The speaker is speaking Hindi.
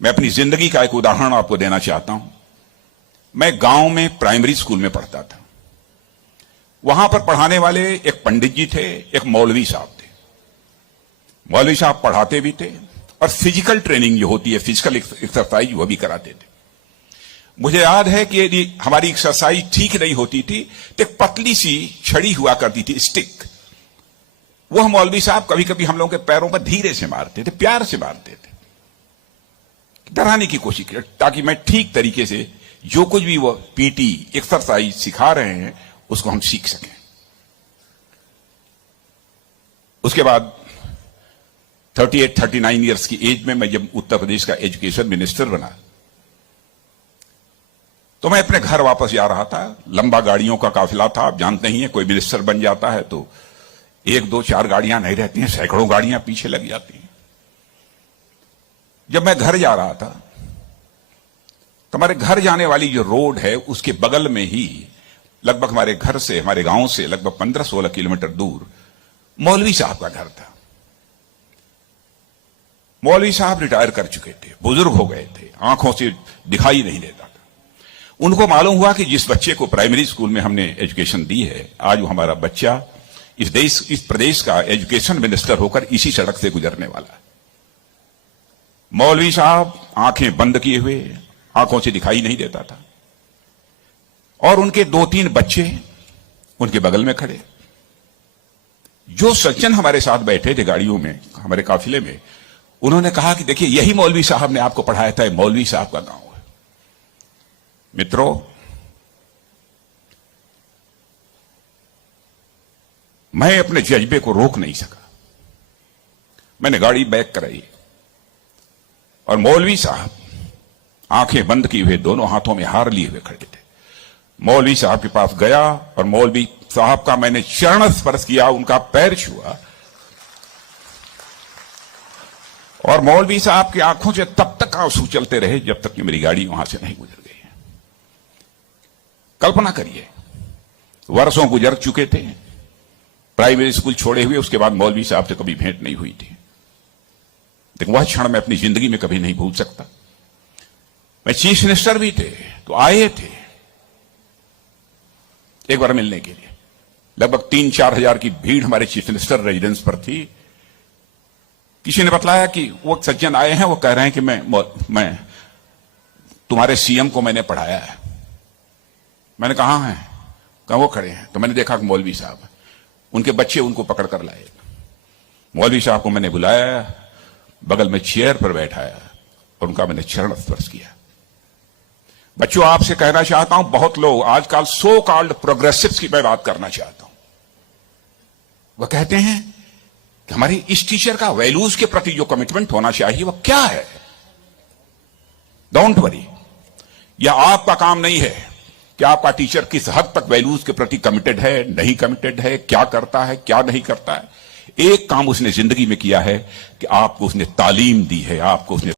मैं अपनी जिंदगी का एक उदाहरण आपको देना चाहता हूं। मैं गांव में प्राइमरी स्कूल में पढ़ता था। वहां पर पढ़ाने वाले एक पंडित जी थे, एक मौलवी साहब थे। मौलवी साहब पढ़ाते भी थे और फिजिकल ट्रेनिंग जो होती है, फिजिकल एक्सरसाइज, वो भी कराते थे। मुझे याद है कि यदि हमारी एक्सरसाइज ठीक नहीं होती थी तो एक पतली सी छड़ी हुआ करती थी, स्टिक। वह मौलवी साहब कभी कभी हम लोगों के पैरों पर धीरे से मारते थे, प्यार से मारते थे, डराने की कोशिश की, ताकि मैं ठीक तरीके से जो कुछ भी वो पीटी एक्सरसाइज सिखा रहे हैं उसको हम सीख सकें। उसके बाद 38-39 ईयर्स की एज में मैं जब उत्तर प्रदेश का एजुकेशन मिनिस्टर बना तो मैं अपने घर वापस जा रहा था। लंबा गाड़ियों का काफिला था, आप जानते ही हैं, कोई मिनिस्टर बन जाता है तो 1, 2, 4 गाड़ियां नहीं रहती हैं, सैकड़ों गाड़ियां पीछे लग जाती हैं। जब मैं घर जा रहा था तो हमारे घर जाने वाली जो रोड है उसके बगल में ही, लगभग हमारे घर से, हमारे गांव से लगभग 15-16 किलोमीटर दूर मौलवी साहब का घर था। मौलवी साहब रिटायर कर चुके थे, बुजुर्ग हो गए थे, आंखों से दिखाई नहीं देता था। उनको मालूम हुआ कि जिस बच्चे को प्राइमरी स्कूल में हमने एजुकेशन दी है, आज वो हमारा बच्चा इस प्रदेश का एजुकेशन मिनिस्टर होकर इसी सड़क से गुजरने वाला है। मौलवी साहब आंखें बंद किए हुए, आंखों से दिखाई नहीं देता था, और उनके 2-3 बच्चे उनके बगल में खड़े। जो सज्जन हमारे साथ बैठे थे गाड़ियों में, हमारे काफिले में, उन्होंने कहा कि देखिए, यही मौलवी साहब ने आपको पढ़ाया था, मौलवी साहब का गांव है। मित्रों, मैं अपने जज्बे को रोक नहीं सका। मैंने गाड़ी बैक कराई और मौलवी साहब आंखें बंद किए हुए, दोनों हाथों में हार लिए हुए खड़े थे। मौलवी साहब के पास गया और मौलवी साहब का मैंने चरण स्पर्श किया, उनका पैर छुआ, और मौलवी साहब की आंखों से तब तक आंसू चलते रहे जब तक कि मेरी गाड़ी वहां से नहीं गुजर गई। कल्पना करिए, वर्षों गुजर चुके थे, प्राइमरी स्कूल छोड़े हुए, उसके बाद मौलवी साहब से कभी भेंट नहीं हुई थी। लेकिन वह क्षण मैं अपनी जिंदगी में कभी नहीं भूल सकता। मैं चीफ मिनिस्टर भी थे तो आए थे एक बार मिलने के लिए। लगभग 3-4 हजार की भीड़ हमारे चीफ मिनिस्टर रेजिडेंस पर थी। किसी ने बताया कि वो सज्जन आए हैं, वो कह रहे हैं कि मैं तुम्हारे सीएम को मैंने पढ़ाया है। मैंने कहा है, कहा वो खड़े हैं। तो मैंने देखा कि मौलवी साहब, उनके बच्चे उनको पकड़ कर लाए। मौलवी साहब को मैंने बुलाया, बगल में चेयर पर बैठाया और उनका मैंने चरण स्पर्श किया। बच्चों, आपसे कहना चाहता हूं, बहुत लोग आजकल सो कॉल्ड प्रोग्रेसिव्स की मैं बात करना चाहता हूं। वह कहते हैं कि हमारी इस टीचर का वैल्यूज के प्रति जो कमिटमेंट होना चाहिए वह क्या है। डोंट वरी, यह आपका काम नहीं है कि आपका टीचर किस हद तक वैल्यूज के प्रति कमिटेड है, नहीं कमिटेड है, क्या करता है, क्या नहीं करता है। एक काम उसने जिंदगी में किया है कि आपको उसने तालीम दी है, आपको उसने